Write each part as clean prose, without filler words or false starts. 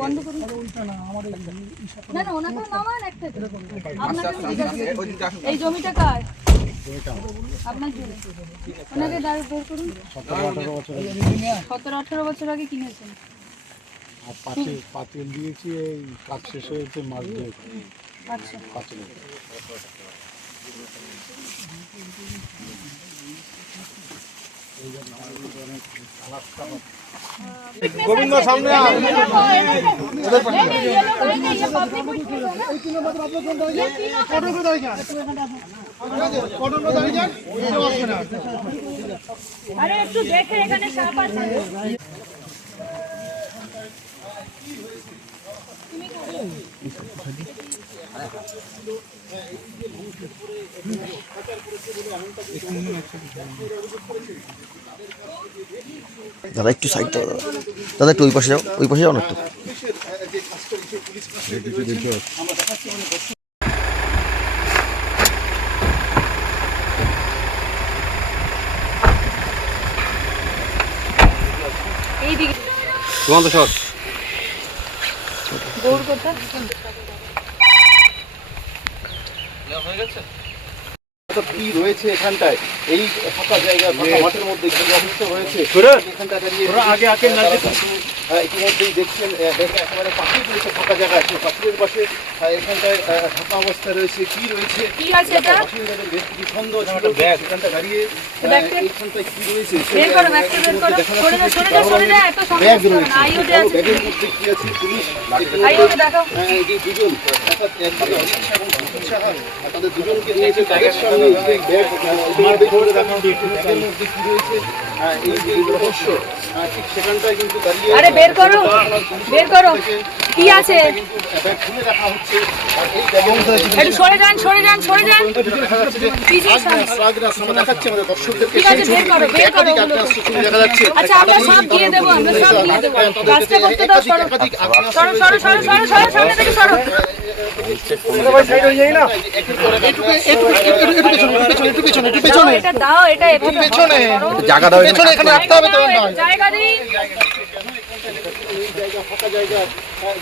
বন্ধ করুন না না ওনাকে নামান একটা এই জমিটা কার আপনার জমি ওনাকে দাঁড় বের করুন 17-18 বছর আগে কিনেছেন আর পাঁচিল দিয়েছি এই কাজ শেষ হয়েছে মাস দুয়েক আচ্ছা পাঁচিল গোবিন্দ সামনে আরে একটু দেখে এখানে সাপ আছে দাদা একটু সাইড দাও দাদা একটু ওই পাশে যাও না একটু এইদিকে তোমাদের শট দৌড় করতে হয়ে গেছে কি রয়েছে এখানটায় এই ফাঁকা জায়গা ফাঁকা মাঠের মধ্যে যে অবস্থা রয়েছে এখানটা দাঁড়িয়ে আগে ইতিমধ্যেই দেখছেন দেখে একেবারে পাশে রয়েছে ফাঁকা জায়গা আছে পাশের পাশে এখানটায় ফাঁকা অবস্থা রয়েছে কি রয়েছে কি আছে এটা বাসিন্দাদের বেশ কিছু সন্দেহ ছিল এখানটা দাঁড়িয়ে এইখানটায় কি রয়েছে বের করো ব্যাগটা বের করো সরে যা এত সমস্যা না আইওতে আছে ব্যাগের মধ্যে কি আছে পুলিশ আইওতে দেখাও এই দুজন অর্থাৎ একদিকে অশিক্ষা এবং চিকিৎসা তাদের দুজনকে নিয়েছে তাদের সামনে এই ব্যাগ করে দেখানো ব্যাগের মধ্যে কি রয়েছে এই যে রহস্য ঠিক সেখানটায় কিন্তু দাঁড়িয়ে আরে বের করো কি আছে কিন্তু ব্যাগ খুলে রাখা হচ্ছে আর এই ব্যাগের মধ্যে একটু সরে যান দেখা যাচ্ছে যে আগ্রাস আমরা দেখাচ্ছি আমাদের দর্শকদেরকে ঠিক আছে বের করো দেখা যাচ্ছে আচ্ছা আমরা সব দিয়ে দেবো কাজটা করতে দাও সরো সামনে থেকে সরো এটা দাও এটা পেছনে জায়গা দাও এখানে রাখতে হবে তো জায়গা দিই ফাঁকা জায়গা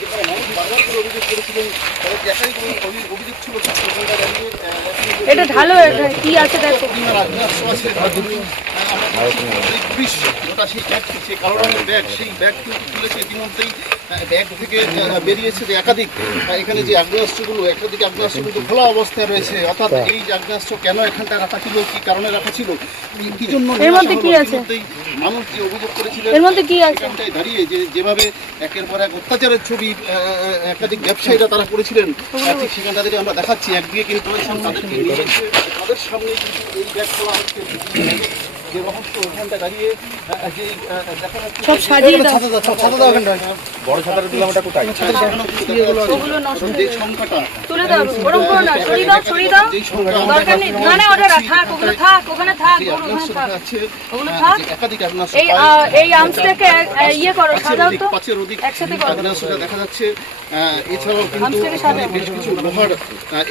যেখানে মানুষ বারবার করে অভিযোগ করেছিলেন তাদের দেখারই কোনো অভিযোগ ছিল সেখানটা দাঁড়িয়ে এটা ঢালো কি আছে দেখো সেই কালো রঙের ব্যাগ সেই ব্যাগ কিন্তু খুলেছে ইতিমধ্যেই ব্যাগ থেকে বেরিয়েছে যে একাধিক এখানে যে আগ্নেয়াস্ত্রগুলো একাধিক আগ্নেয়াস্ত্র কিন্তু খোলা অবস্থায় রয়েছে অর্থাৎ এই যে আগ্নেয়াস্ত্র কেন এখানটা রাখা ছিল কি কারণে রাখা ছিল কি জন্য মানুষ যে অভিযোগ করেছিলেন এর মধ্যে কি আছে এখানটায় দাঁড়িয়ে যে যেভাবে একের পর এক অত্যাচারের ছবি একাধিক ব্যবসায়ীরা তারা করেছিলেন ঠিক সেখান তাদেরকে আমরা দেখাচ্ছি একদিকে কিন্তু করেছেন তাদেরকে নিয়ে তাদের সামনে কিন্তু এই ব্যাগ খোলা হচ্ছে যে রহস্য ওখানটা দাঁড়িয়ে যে দেখা যাচ্ছে সব সাজিয়ে দাও বড় ছাতাটা দিলাম ওটা কোথায় ওগুলো নষ্ট যে সংখ্যাটা তুলে দাও ওরকম করো না সরিয়ে দাও দরকার নেই না ওটা থাক ওগুলো থাক ওখানে থাক ওগুলো থাক একাধিক এই আর্মসটাকে ইয়ে করো সাজাও তো পাঁচের অধিক একসাথে করো দেখা যাচ্ছে এছাড়াও কিন্তু বেশ কিছু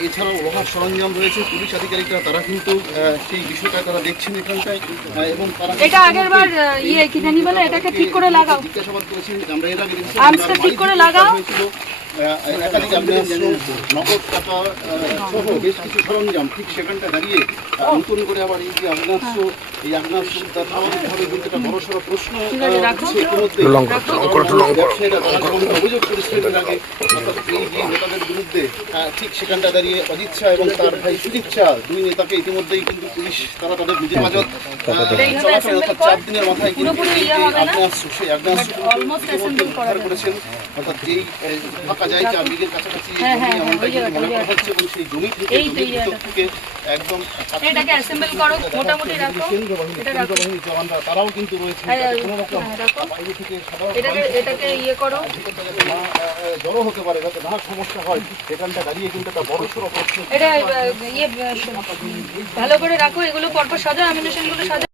এছাড়াও লোহার সরঞ্জাম রয়েছে পুলিশ আধিকারিকরা তারা কিন্তু সেই বিষয়টা তারা দেখছেন এখানটায় এবং তারা এটা আগেরবার কি জানি বলে এটাকে ঠিক করে লাগাও জিজ্ঞাসাবাদ করেছেন আমরা এর আগে আর্মসটা ঠিক করে লাগাও একাধিক আগ্নেয়াস্ত্র নগদ টাকা সহ বেশ কিছু সরঞ্জাম ঠিক সেখানটা দাঁড়িয়ে নতুন করে আবার এই যে আগ্নেয়াস্ত্র এই আগ্নেয়াস্ত্রটা স্বাভাবিকভাবে কিন্তু একটা বড়সড় প্রশ্ন ব্যবসায়ীরা অভিযোগ করেছিলেন আগে অর্থাৎ এই যে নেতাদের বিরুদ্ধে ঠিক সেখানটা দাঁড়িয়ে অজিচ্ছা এবং তার ভাই সুজিচ্ছা দুই নেতাকে ইতিমধ্যেই কিন্তু পুলিশ তারা তাদের নিজের মাঝত চলাফেরা অর্থাৎ 4 দিনের মাথায় কিন্তু এই যে আগ্নেয়াস্ত্র সেই আগ্নেয়াস্ত্র উদ্ধার করেছেন অর্থাৎ যেই ফাঁকা জায়গা বিলের কাছাকাছি মনে করা হচ্ছে এবং সেই জমি থেকে একদম এটাকে অ্যাসেম্বল করো মোটামুটি রাখো এটা রাখো জওয়ানরা তারাও কিন্তু রয়েছে কোনো রকম বাইরে থেকে এটাকে ইয়ে করো জড়ো হতে পারে যাতে না সমস্যা হয় এখানটা দাঁড়িয়ে কিন্তু একটা বড় সড়ো প্রশ্ন এটা ইয়ে ভালো করে রাখো এগুলো পরপর সাজাও অ্যামিনেশনগুলো সাজাও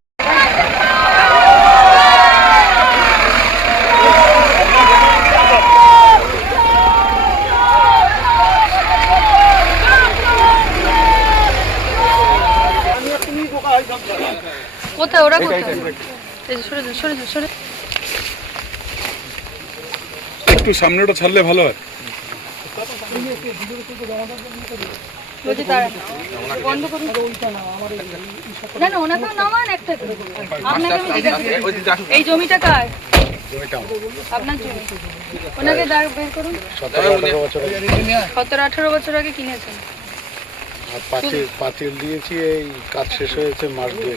কোথায় ওরা কোথায় সরে একটু সামনেটা ছাড়লে ভালো হয়। বলছি তারা বন্ধ করুন। না না ওনাকেও নামান একটা করে। আপনাকে আমি জিজ্ঞাসা করি, এই জমিটা কার? আপনার জমি। ওনাকে বের করুন। 17-18 বছর আগে কিনেছেন। আর পাঁচিল দিয়েছি, এই কাজ শেষ হয়েছে মাস 2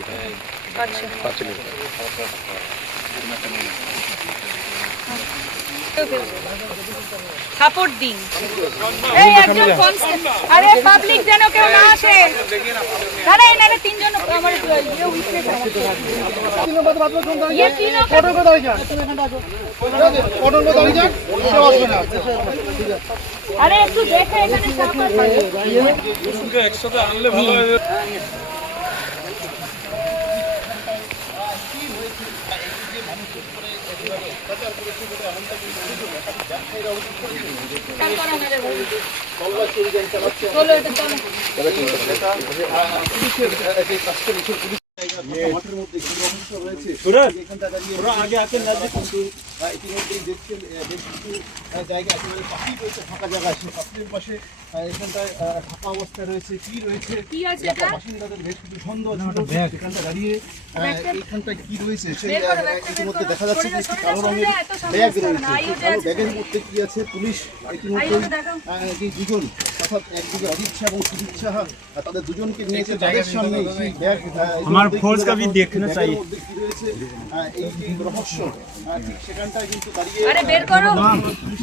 আচ্ছা পাঁচিলের। সাপোর্ট দিন। এই একজন আরে পাবলিক যেন কেউ না আসে। দাদা এনারে 3 জন আমার ইয়ে উইটনেস আছে। ये तीनों অটোর কথা হয়ে যান, অটোর কথা হয়ে যান, কেউ আসবে না। আরে একটু দেখে এখানে সাপোর্ট একসাথে আনলে ভালো হয়। চলো এটা চলো। মাঠের মধ্যে কি রহস্য রয়েছে এখানটা দাঁড়িয়ে ইতিমধ্যেই দেখছেন বেশ কিছু জায়গা একেবারে পাশেই রয়েছে, ফাঁকা জায়গা, সেই পাশের পাশে এখানটায় ফাঁকা অবস্থায় রয়েছে। কি রয়েছে কি আছে এলাকার এটা? বাসিন্দাদের বেশ কিছু সন্দেহ ছিল। এখানটা দাঁড়িয়ে এইখানটায় কি রয়েছে সেই ইতিমধ্যে দেখা যাচ্ছে যে একটি কালো রঙের ব্যাগ রয়েছে। কালো ব্যাগের মধ্যে কি আছে পুলিশ ইতিমধ্যেই যে দুজন অর্থাৎ একদিকে অনিচ্ছা এবং সুদিচ্ছা তাদের দুজনকে নিয়েছে, তাদের সামনে সেই ব্যাগ আমার ফোর্স কা ভি দেখনা চাই মধ্যে কি রয়েছে এই যে রহস্য ঠিক সেখানটায় কিন্তু দাঁড়িয়ে আরে বের করো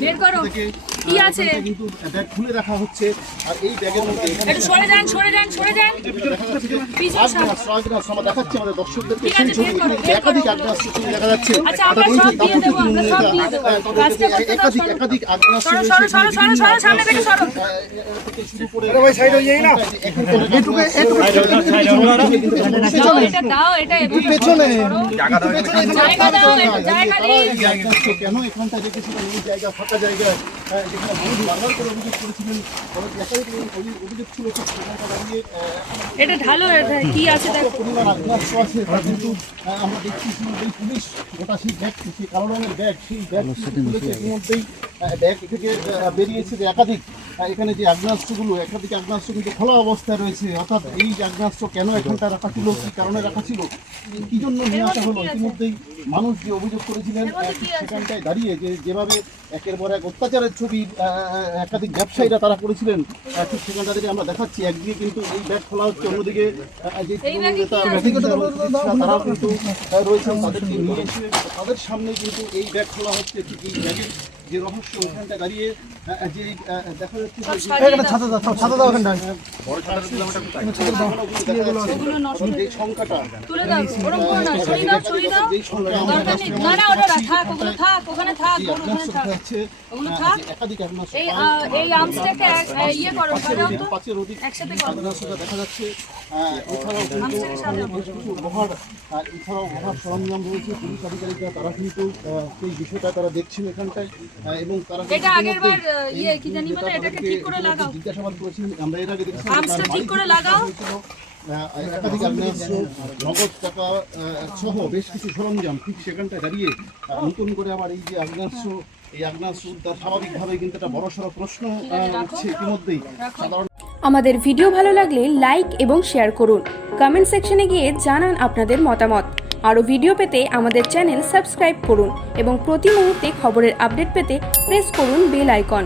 বের করো থেকে কি আছে? কিন্তু ব্যাগ খুলে রাখা হচ্ছে। আর এই ব্যাগের মধ্যে এখানে একটু সরে যান সরে যান সরে যান। দেখা যাচ্ছে যে পিছন আগ্নেয়াস্ত্র আমরা দেখাচ্ছি আমাদের দর্শকদেরকে ঠিক সেই আছে, ছবি বের করো, এখানে বের একাধিক করো। আগ্নেয়াস্ত্র ছবি দেখা যাচ্ছে। আচ্ছা, আমরা সব দিয়ে দেবো, আমরা সব দিয়ে দেবো। কাজটা করতে দাও, সরো। একাধিক আগ্নেয়াস্ত্র সরো, রয়েছে সরো, সরো, সরো, সরো, সামনে থেকে সরো। থেকে শুরু করে ভাই সাইড হয়ে যাই না দাও, এটা দাও, এটা একটু পেছনে জায়গা দাও, এটা জায়গা দিই। এই আগ্নেয়াস্ত্র কেন এখানটা রেখেছিলেন, এই জায়গা ফাঁকা জায়গা যেখানে মানুষ বারবার করে অভিযোগ করেছিলেন, অভিযোগ ছিল ঠিক সেখানটা দাঁড়িয়ে এটা ঢালো, এটা কি আছে দেখো। পরিমাণ আগ্নেয়াস্ত্র আছে তা কিন্তু আমরা দেখছি ইতিমধ্যেই পুলিশ গোটা সেই ব্যাগ, সেই কালো রঙের ব্যাগ, সেই ব্যাগ খুলেছে ইতিমধ্যেই ব্যাগ থেকে বেরিয়েছে যে একাধিক এখানে যে আগ্নেয়াস্ত্রগুলো, একাধিক আগ্নেয়াস্ত্র কিন্তু খোলা অবস্থায় রয়েছে। অর্থাৎ এই যে আগ্নেয়াস্ত্র কেন এখানটা রাখা ছিল, কি কারণে রাখা ছিল, কি জন্য নিয়ে আসা হলো, ইতিমধ্যেই মানুষ যে অভিযোগ করেছিলেন সেখানটায় দাঁড়িয়ে যে যেভাবে একের পর এক অত্যাচারের ছবি একাধিক ব্যবসায়ীরা তারা করেছিলেন, ঠিক সেখানটা থেকে আমরা দেখাচ্ছি একদিকে কিন্তু এই ব্যাগ খোলা হচ্ছে, অন্যদিকে যে তারাও কিন্তু রয়েছেন, তাদেরকে নিয়ে এসে তাদের সামনে কিন্তু এই ব্যাগ খোলা হচ্ছে। ঠিক এই ব্যাগের যে রহস্য ওখানটা দাঁড়িয়ে যে দেখা যাচ্ছে যে সংখ্যাটা তুলে দাও, ওরকম করো না, সরিয়ে দাও, সরিয়ে দাও। যেই সংখ্যা দরকার নেই। না না ওটা থাক, ওগুলো থাক, ওখানে থাক, ওখানে থাক। হচ্ছে ওগুলো থাক। একাধিক আগ্নেয়াস্ত্র এই আর্মসটাকে ইয়ে করো, সাজাও তো। 5-এর অধিক একসাথে করো। আগ্নেয়াস্ত্র দেখা যাচ্ছে। এছাড়াও কিন্তু বেশ কিছু লোহার এছাড়াও লোহার সরঞ্জাম রয়েছে। পুলিশ আধিকারিকরা তারা কিন্তু সেই বিষয়টা তারা দেখছেন এখানটায় এবং তারা এটা আগের বার ইয়ে কি জানি বলে, এটাকে ঠিক করে লাগাও। জিজ্ঞাসাবাদ করেছিলেন। আমরা এর আগে দেখেছি আর্মসটা ঠিক করে লাগাও। একাধিক আগ্নেয়াস্ত্র, নগদ টাকা সহ বেশ কিছু সরঞ্জাম, ঠিক সেখানটায় দাঁড়িয়ে নতুন করে আবার এই যে আগ্নেয়াস্ত্র, এই আগ্নেয়াস্ত্র উদ্ধার স্বাভাবিকভাবে কিন্তু একটা বড়সড় প্রশ্ন উঠছে ইতিমধ্যেই। সাধারণ আমাদের ভিডিও ভালো লাগলে লাইক এবং শেয়ার করুন। কমেন্ট সেকশনে গিয়ে জানান আপনাদের মতামত। আরও ভিডিও পেতে আমাদের চ্যানেল সাবস্ক্রাইব করুন এবং প্রতি মুহূর্তে খবরের আপডেট পেতে প্রেস করুন বেল আইকন।